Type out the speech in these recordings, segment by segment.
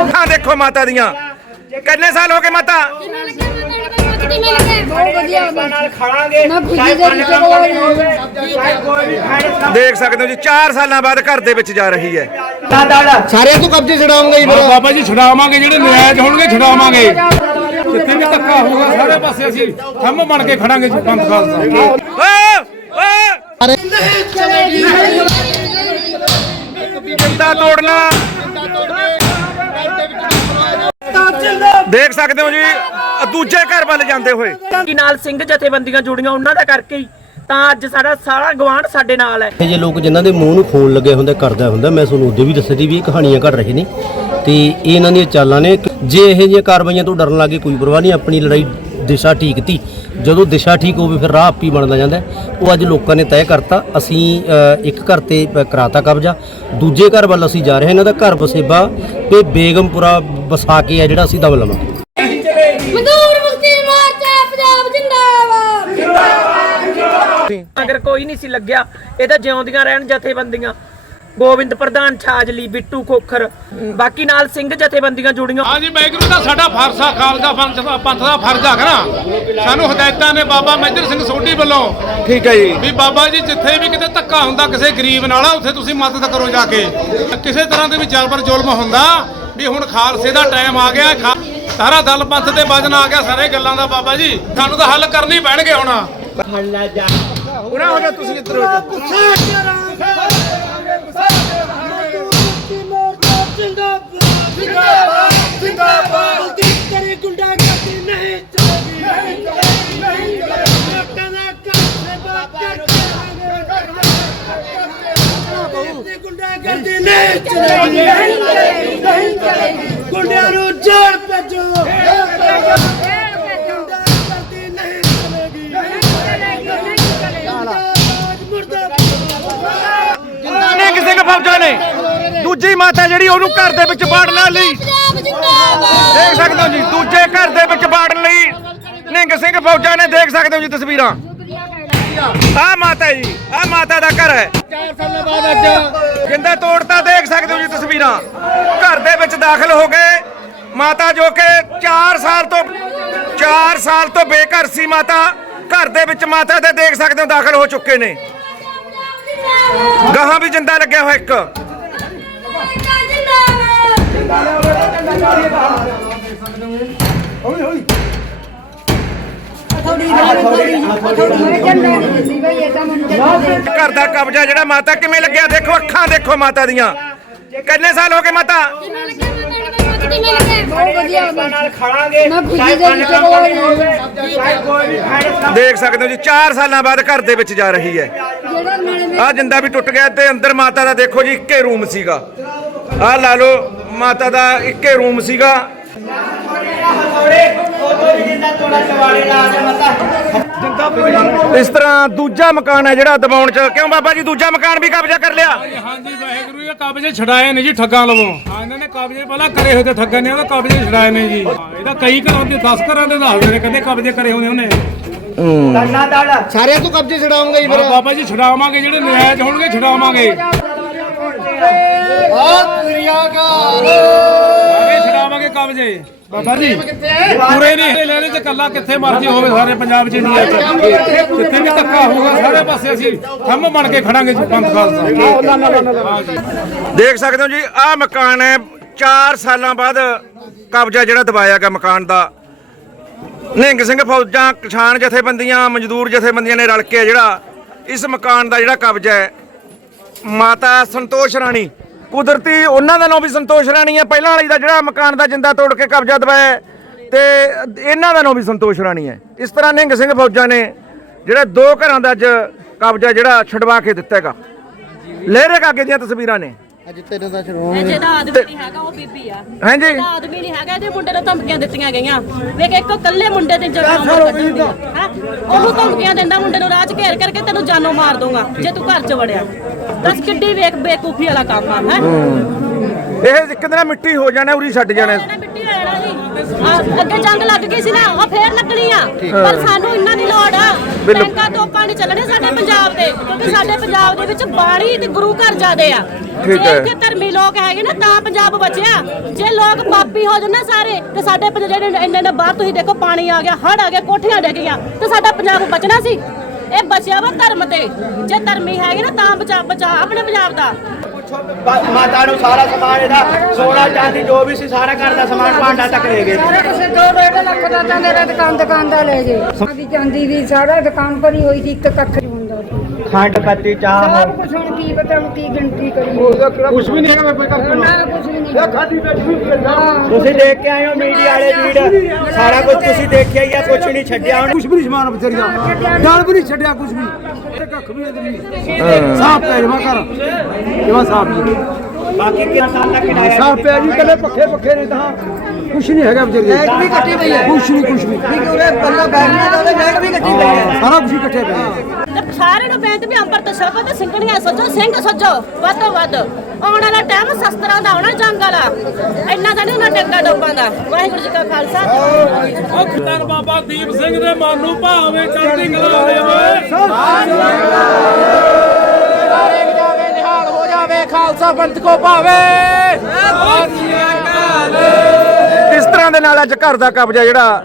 ਅੱਖਾਂ ਦੇਖੋ ਮਾਤਾ ਦੀਆਂ। ਕਿੰਨੇ ਸਾਲ ਹੋ ਗਏ ਮਾਤਾ? ਦੇਖ ਸਕਦੇ ਹੋ ਜੀ 4 ਸਾਲਾਂ ਬਾਅਦ ਘਰ ਦੇ ਵਿੱਚ ਜਾ ਰਹੀ ਹੈ। ਸਾਰਿਆਂ ਤੋਂ ਕਬਜ਼ੇ ਛਡਾਉਂਗੇ ਜੀ ਫਿਰ। ਬਾਬਾ ਜੀ ਛਡਾਵਾਂਗੇ ਜਿਹੜੇ ਨਜਾਇਜ਼ ਹੋਣਗੇ ਛਡਾਵਾਂਗੇ। ਜਿੱਥੇ ਵੀ ਧੱਕਾ ਹੋਊਗਾ ਸਾਰੇ ਪਾਸੇ ਅਸੀਂ ਥੰਮ ਬਣ ਕੇ ਖੜਾਂਗੇ ਜੀ ਪੰਥ ਖਾਲਸਾ। ਓ ਓ! ਜਿੰਦਾ ਤੋੜਨਾ। ਦੇਖ ਸਕਦੇ ਹੋ ਜੀ ਦੂਜੇ ਘਰ ਵੱਲ ਜਾਂਦੇ ਹੋਏ। ਕੀ ਨਾਲ ਸਿੰਘ ਜਥੇਬੰਦੀਆਂ ਜੁੜੀਆਂ ਉਹਨਾਂ ਦਾ ਕਰਕੇ ਹੀ ਤਾਂ ਅੱਜ ਸਾਡਾ ਸਾਰਾ ਗਵਾਂਢ ਸਾਡੇ ਨਾਲ ਹੈ। ਜੇ ਲੋਕ ਜਿਨ੍ਹਾਂ ਦੇ ਮੂੰਹ ਨੂੰ ਖੂਨ ਲੱਗਿਆ ਹੁੰਦਾ ਕਰਦਾ ਹੁੰਦਾ ਮੈਂ ਤੁਹਾਨੂੰ ਉਦੋਂ ਵੀ ਦੱਸਿਆ ਸੀ ਵੀ ਇਹ ਕਹਾਣੀਆਂ ਘੜ ਰਹੇ ਨੇ। ਤੇ ਇਹ ਇਹਨਾਂ ਦੀਆਂ ਚਾਲਾਂ ਨੇ ਜੇ ਇਹੋ ਜਿਹੀਆਂ ਕਾਰਵਾਈਆਂ ਤੋਂ ਡਰਨ ਲੱਗੇ ਕੋਈ ਪਰਵਾਹ ਨਹੀਂ ਆਪਣੀ ਲੜਾਈ ਦਿਸ਼ਾ ਠੀਕ ਤੀ। ਜਦੋਂ ਦਿਸ਼ਾ ਠੀਕ ਹੋਵੇ ਫਿਰ ਰਾਹ ਆਪੀ ਬਣਦਾ ਜਾਂਦਾ। ਉਹ ਅੱਜ ਲੋਕਾਂ ਨੇ ਤੈਅ ਕਰਤਾ ਅਸੀਂ ਇੱਕ ਘਰ ਤੇ ਕਰਾਤਾ ਕਬਜ਼ਾ। ਦੂਜੇ ਘਰ ਵੱਲ ਅਸੀਂ ਜਾ ਰਹੇ ਹਾਂ ਇਹਨਾਂ ਦਾ ਘਰ ਵਸੇਬਾ ਤੇ ਬੇਗਮਪੁਰਾ ਵਸਾ ਕੇ ਆ ਜਿਹੜਾ ਅਸੀਂ ਦਮ ਲਵਾਂਗੇ। ਮਜ਼ਦੂਰ ਮੁਕਤੀ ਮੋਰਚਾ ਪੰਜਾਬ ਜਿੰਦਾਬਾਦ। ਅਗਰ ਕੋਈ ਨਹੀਂ ਸੀ ਲੱਗਿਆ ਇਹ ਤਾਂ ਜਿਉਂਦੀਆਂ ਰਹਿਣ ਜਥੇਬੰਦੀਆਂ। ਗੋਬਿੰਦ ਪ੍ਰਧਾਨ ਛਾਜਲੀ ਬਿੱਟੂ ਖੋਖਰ। ਬਾਕੀ ਨਾਲ ਸਿੰਘ ਜਥੇਬੰਦੀਆਂ ਜੁੜੀਆਂ। ਹਾਂਜੀ ਵਾਹਿਗੁਰੂ ਦਾ ਸਾਡਾ ਫਰਜ਼ ਆ ਖਾਲਸਾ ਪੰਥ ਦਾ ਪੰਥ ਦਾ ਫਰਜ਼ ਆ ਨਾ ਸਾਨੂੰ ਹਦਾਇਤਾਂ ਨੇ ਬਾਬਾ ਮਹਿੰਦਰ ਸਿੰਘ ਸੋਢੀ ਵੱਲੋਂ। ਠੀਕ ਹੈ ਜੀ। ਵੀ ਬਾਬਾ ਜੀ ਜਿੱਥੇ ਵੀ ਕਿਤੇ ਧੱਕਾ ਹੁੰਦਾ ਕਿਸੇ ਗਰੀਬ ਨਾਲ ਉੱਥੇ ਤੁਸੀਂ ਮਦਦ ਕਰੋ ਜਾ ਕੇ। ਕਿਸੇ ਤਰ੍ਹਾਂ ਦੇ ਵੀ ਜਬਰ ਜ਼ੁਲਮ ਹੁੰਦਾ ਵੀ ਹੁਣ ਖਾਲਸੇ ਦਾ ਟਾਈਮ ਆ ਗਿਆ ਸਾਰਾ ਦਲ ਪੰਥ ਤੇ ਵਜਨ ਆ ਗਿਆ ਸਾਰੇ ਗੱਲਾਂ ਦਾ ਬਾਬਾ ਜੀ। ਸਾਨੂੰ ਤਾਂ ਹੱਲ ਕਰਨੀ ਪੈਣਗੇ ਹੁਣ। ਉਹਨਾਂ ਹੋ ਜਾ ਤੁਸੀਂ ਇੱਧਰ ਹੋ ਜਾਓ। ਗੁੰਡਿਆਂ ਨੂੰ ਜੇਲ੍ਹ ਭੇਜੋ। ਗੁੰਡਾਗਰਦੀ ਨਹੀਂ ਚਲੇਗੀ ਨਿੰਗ ਸਿੰਘ ਫੌਜਾਂ ਨੇ। ਦੂਜੀ ਮਾਤਾ ਜਿਹੜੀ ਉਹਨੂੰ ਘਰ ਦੇ ਵਿੱਚ ਬਾੜਨ ਲਈ। ਪੰਜਾਬ ਜਿੰਦਾਬਾਦ ਦੇਖ ਸਕਦੇ ਹੋ ਜੀ ਦੂਜੇ ਘਰ ਦੇ ਵਿੱਚ ਬਾੜਨ ਲਈ। ਨਿੰਗ ਸਿੰਘ ਫੌਜਾਂ ਨੇ ਦੇਖ ਸਕਦੇ ਹੋ ਜੀ ਤਸਵੀਰਾਂ। ਆ। ਮਾਤਾ ਜੀ ਆ ਮਾਤਾ ਦਾ ਘਰ ਹੈ। 4 ਸਾਲਾਂ ਬਾਅਦ ਅੱਜ ਜਿੰਦਾ ਤੋੜਤਾ ਦੇਖ ਸਕਦੇ ਹੋ ਜੀ ਤਸਵੀਰਾਂ। ਘਰ ਦੇ ਵਿੱਚ ਦਾਖਲ ਹੋ ਗਏ ਮਾਤਾ ਜੋ ਕਿ 4 ਸਾਲ ਤੋਂ 4 ਸਾਲ ਤੋਂ ਬੇਘਰ ਸੀ ਮਾਤਾ। ਘਰ ਦੇ ਵਿੱਚ ਮਾਤਾ ਦੇ ਦੇਖ ਸਕਦੇ ਹੋ ਦਾਖਲ ਹੋ ਚੁੱਕੇ ਨੇ। ਗਾਹਾਂ ਵੀ ਜਿੰਦਾ ਲੱਗਿਆ ਹੋਇਆ ਇੱਕ। ਘਰ ਦਾ ਕਬਜ਼ਾ ਜਿਹੜਾ ਮਾਤਾ ਕਿਵੇਂ ਲੱਗਿਆ ਦੇਖੋ ਅੱਖਾਂ ਦੇਖੋ ਮਾਤਾ ਦੀਆਂ ਕਿੰਨੇ ਸਾਲ ਹੋ ਗਏ ਮਾਤਾ ਦੇਖ ਸਕਦੇ ਹੋ ਜੀ 4 ਸਾਲਾਂ ਬਾਅਦ ਘਰ ਦੇ ਵਿੱਚ ਜਾ ਰਹੀ ਹੈ ਆ ਜਿੰਦਾ ਵੀ ਟੁੱਟ ਗਿਆ ਤੇ ਅੰਦਰ ਮਾਤਾ ਦਾ ਦੇਖੋ ਜੀ ਇੱਕੇ ਰੂਮ ਸੀਗਾ ਆ ਲਾ ਲਓ ਮਾਤਾ ਦਾ ਇੱਕੇ ਰੂਮ ਸੀਗਾ ਇਸ ਤਰ੍ਹਾਂ ਦੂਜਾ ਮਕਾਨ ਹੈ ਜਿਹੜਾ ਦਬਾਉਣ ਚ ਕਿਉਂ ਬਾਬਾ ਜੀ ਦੂਜਾ ਮਕਾਨ ਵੀ ਕਬਜ਼ਾ ਕਰ ਲਿਆ? ਹਾਂਜੀ ਵਾਹਿਗੁਰੂ ਇਹ ਕਬਜ਼ੇ ਛਡਾਏ ਨੇ ਜੀ ਠੱਗਾਂ ਲਵੋਂ। ਹਾਂ ਇਹਨਾਂ ਨੇ ਕਬਜ਼ੇ ਪਹਿਲਾਂ ਕਰੇ ਹੋਏ ਤੇ ਠੱਗਾਂ ਨੇ ਉਹਦਾ ਕਬਜ਼ੇ ਛਡਾਏ ਨੇ ਜੀ। ਇਹਦਾ ਕਈ ਘਰਾਂ ਦੇ 10 ਘਰਾਂ ਦੇ ਦੱਸਦੇ ਨੇ ਕਹਿੰਦੇ ਕਬਜ਼ੇ ਕਰੇ ਹੋਏ ਉਹਨੇ। ਸਾਰਿਆਂ ਤੋਂ ਕਬਜ਼ੇ ਛਡਾਉਂਗੇ ਜੀ ਬਾਬਾ ਜੀ ਛਡਾਵਾਂਗੇ ਜਿਹੜੇ ਨਜਾਇਜ਼ ਹੋਣਗੇ ਛਡਾਵਾਂਗੇ। ਛਡਾਵਾਂਗੇ ਕਬਜ਼ੇ ਬਾਬਾ ਜੀ। ਪੂਰੇ ਨਹੀਂ ਲੈਣੇ ਤੇ ਕੱਲਾ ਕਿੱਥੇ ਮਰਜ਼ੀ ਹੋਵੇ ਸਾਰੇ ਪੰਜਾਬ ਚ ਇੰਡੀਆ ਚ। ਜਿੱਥੇ ਵੀ ਧੱਕਾ ਹੋਊਗਾ ਸਾਰੇ ਪਾਸੇ ਅਸੀਂ ਥੰਮ ਬਣ ਕੇ ਖੜਾਂਗੇ ਜੀ ਪੰਥ ਖਾਲਸਾ। ਦੇਖ ਸਕਦੇ ਹੋ ਜੀ ਆਹ ਮਕਾਨ ਹੈ। 4 ਸਾਲਾਂ ਬਾਅਦ ਕਬਜ਼ਾ ਜਿਹੜਾ ਦਬਾਇਆ ਗਿਆ ਮਕਾਨ ਦਾ। ਨਿਹੰਗ ਸਿੰਘ ਫੌਜਾਂ ਕਿਸਾਨ ਜਥੇਬੰਦੀਆਂ ਮਜ਼ਦੂਰ ਜਥੇਬੰਦੀਆਂ ਨੇ ਰਲ ਕੇ ਜਿਹੜਾ ਇਸ ਮਕਾਨ ਦਾ ਜਿਹੜਾ ਕਬਜ਼ਾ ਹੈ। ਮਾਤਾ ਸੰਤੋਸ਼ ਰਾਣੀ ਕੁਦਰਤੀ ਉਹਨਾਂ ਦਾ ਨਾਮ ਵੀ ਸੰਤੋਸ਼ ਰਾਣੀ ਹੈ। ਪਹਿਲਾਂ ਵਾਲੀ ਦਾ ਜਿਹੜਾ ਮਕਾਨ ਦਾ ਜਿੰਦਾ ਤੋੜ ਕੇ ਕਬਜ਼ਾ ਦਵਾਇਆ ਤੇ ਇਹਨਾਂ ਦਾ ਨਾਮ ਵੀ ਸੰਤੋਸ਼ ਰਾਣੀ ਹੈ। ਇਸ ਤਰ੍ਹਾਂ ਨਿਹੰਗ ਸਿੰਘ ਫੌਜਾਂ ਨੇ ਜਿਹੜਾ ਦੋ ਘਰਾਂ ਦਾ ਅੱਜ ਕਬਜ਼ਾ ਜਿਹੜਾ ਛਡਵਾ ਕੇ ਦਿੱਤਾ ਹੈਗਾ। ਲਹਿਰੇ ਕਾਗੇ ਦੀਆਂ ਤਸਵੀਰਾਂ ਨੇ। ਅੱਜ ਤੇਰੇ ਦਾ ਇਹ ਜਿਹੜਾ ਆਦਮੀ ਨਹੀਂ ਹੈਗਾ ਉਹ ਬੀਬੀ ਆ। ਹਾਂਜੀ। ਜਿਹੜਾ ਆਦਮੀ ਨਹੀਂ ਹੈਗਾ ਇਹਦੇ ਮੁੰਡੇ ਨੂੰ ਧਮਕੀਆਂ ਦਿੱਤੀਆਂ ਗਈਆਂ। ਵੇਖ ਇੱਕ ਇਕੱਲੇ ਮੁੰਡੇ ਤੇ ਜਗ੍ਹਾ ਮਾਰ ਕੱਢਣ ਦੀ ਹੈ? ਉਹਨੂੰ ਧਮਕੀਆਂ ਦਿੰਦਾ ਮੁੰਡੇ ਨੂੰ ਰਾਜ ਘੇਰ ਕਰਕੇ ਤੈਨੂੰ ਜਾਨੋਂ ਮਾਰ ਦੂੰਗਾ ਜੇ ਤੂੰ ਘਰ 'ਚ ਵੜਿਆ। ਦੱਸ ਕਿੱਡੀ ਵੇਖ ਬੇਕੂਫੀ ਵਾਲਾ ਕੰਮ ਆ ਹੈ? ਇਹ ਇੱਕ ਦਿਨ ਮਿੱਟੀ ਹੋ ਜਾਣਾ ਉਰੀ ਛੱਡ ਜਾਣਾ। ਮਿੱਟੀ ਹੋ ਜਾਣਾ ਜੀ। ਆਹ ਅੱਗੇ ਜੰਗ ਲੱਗ ਗਈ ਸੀ ਨਾ ਉਹ ਫੇਰ ਲੱਗਣੀ ਆ। ਪਰ ਸਾਨੂੰ ਇਹਨਾਂ ਦੀ ਲੋੜ ਆ। ਬਿਲਕੁਲ। ਬੈਂਕਾਂ ਤੋਂ ਪਾਣੀ ਚੱਲਣੇ ਸਾਡੇ ਪੰਜਾਬ ਦੇ ਕਿਉਂਕਿ ਸਾਡੇ ਪੰਜਾਬ ਦੇ ਵਿੱਚ ਬਾਣੀ ਤੇ ਗੁਰੂ ਘਰ ਜ਼ਿਆਦੇ ਆ। ਠੀਕ ਹੈ। ਇੱਥੇ ਧਰਮੀ ਲੋਕ ਹੈਗੇ ਨਾ ਤਾਂ ਪੰਜਾਬ ਬਚਿਆ। ਜੇ ਲੋਕ ਪਾਪੀ ਹੋ ਜਾਣ ਨਾ ਸਾਰੇ ਤੇ ਸਾਡੇ ਪੰਜਾਬ ਜਿਹੜੇ ਇੰਨੇ ਇੰਨੇ ਬਾਹਰ ਤੁਸੀਂ ਦੇਖੋ ਪਾਣੀ ਆ ਗਿਆ ਹੜ ਆ ਗਿਆ ਕੋਠੀਆਂ ਡਿੱਗ ਗਈਆਂ ਤੇ ਸਾਡਾ ਪੰਜਾਬ ਬਚਣਾ ਸੀ। ਇਹ ਬਚਿਆ ਵਾ ਧਰਮ ਤੇ। ਜੇ ਧਰਮੀ ਹੈਗੇ ਨਾ ਤਾਂ ਬਚਾ ਬਚਾ ਆਪਣੇ ਪੰਜਾਬ ਦਾ। ਮਾਤਾ ਨੂੰ ਸਾਰਾ ਸਮਾਨ ਇਹਦਾ ਸੋਨਾ ਚਾਂਦੀ ਜੋ ਵੀ ਸੀ ਸਾਰਾ ਘਰ ਦਾ ਸਮਾਨ ਭਾਂਡਾ ਤੱਕ ਲੈ ਗਏ। ਕਿਸੇ ਦੋ ਡੇਢ ਲੱਖ ਦਾ ਤਾਂ ਮੇਰਾ ਦੁਕਾਨ ਦੁਕਾਨ ਦਾ ਲੈ ਜੇ। ਚਾਂਦੀ ਦੀ ਸਾਰਾ ਦੁਕਾਨ ਭਰੀ ਹੋਈ ਸੀ ਇੱਕ ਕੱਖ। ਖੰਡ ਪੱਤੀ ਚਾਹ ਸਭ ਕੁਝ ਹੁਣ ਕੀ ਪਤਾ ਹੁਣ ਕੀ ਗਿਣਤੀ ਕਰੀ ਕੁਝ ਵੀ ਨਹੀਂ ਹੈਗਾ ਕੋਈ ਕੰਮ ਨਾ ਕੁਝ ਵੀ ਨਹੀਂ ਖਾਦੀ ਬੈਠੀ ਤੁਸੀਂ ਦੇਖ ਕੇ ਆਏ ਹੋ ਮੀਡੀਆ ਵਾਲੇ ਵੀਡ ਸਾਰਾ ਕੁਝ ਤੁਸੀਂ ਦੇਖਿਆ ਹੀ ਆ ਕੁਝ ਨਹੀਂ ਛੱਡਿਆ ਹੁਣ ਕੁਛ ਵੀ ਨਹੀਂ ਸਮਾਨ ਵਿਚਾਰੀਆਂ ਜਾਨ ਵੀ ਨਹੀਂ ਛੱਡਿਆ ਕੁਛ ਵੀ ਤੇ ਕੱਖ ਵੀ ਨਹੀਂ ਸਾਫ਼ ਪੈ ਜਮਾ ਕਰ ਜਮਾ ਸਾਫ਼ ਜੀ ਬਾਕੀ ਕਿੰਨਾ ਸਾਲ ਤੱਕ ਕਿਰਾਇਆ ਸਾਫ਼ ਪਿਆ ਜੀ ਕੱਲੇ ਪੱਖੇ ਪੱਖੇ ਨੇ ਤਾਂ ਕੁਛ ਨਹੀਂ ਹੈਗਾ ਵਿਚਾਰੀ ਬੈਗ ਵੀ ਕੱਟੀ ਪਈ ਹੈ ਕੁਛ ਨਹੀਂ ਕੁਛ ਵੀ ਨਹੀਂ ਉਰੇ ਕੱਲਾ ਬੈਗ ਨਹੀਂ ਤਾਂ ਬੈਗ ਵੀ ਕੱਟੀ ਪਈ ਹੈ ਸਾਰਾ ਕੁਝ ਇਕੱਠੇ ਪਿਆ ਹੈ ਤੇ ਸਾਰਿਆਂ ਨੂੰ ਬੇਨਤੀ ਵੀ ਅੰਮ੍ਰਿਤ ਛਕੋ ਤੇ ਸਿੰਘਣੀਆਂ ਸੱਜੋ ਸਿੰਘ ਸੱਜੋ ਵੱਧ ਤੋਂ ਵੱਧ। ਆਉਣ ਵਾਲਾ ਟਾਈਮ ਸ਼ਸਤਰਾਂ ਦਾ ਆਉਣਾ ਜੰਗ ਵਾਲਾ। ਇੰਨਾ ਤਾਂ ਨਹੀਂ ਨਾ ਟੱਕਾ ਡੋਬਾਂ ਦਾ। ਵਾਹਿਗੁਰੂ ਜੀ ਕਾ ਖਾਲਸਾ। ਧੰਨ ਬਾਬਾ ਦੀਪ ਸਿੰਘ ਦੇ ਮਨ ਨੂੰ ਭਾਵੇਂ ਚੜ੍ਹਦੀ ਕਲਾ ਦੇਵੇ। ਕਿਸ ਤਰ੍ਹਾਂ ਦੇ ਨਾਲ ਅੱਜ ਘਰ ਦਾ ਕਬਜ਼ਾ ਜਿਹੜਾ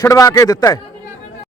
ਛੁਡਵਾ ਕੇ ਦਿੱਤਾ ਹੈ।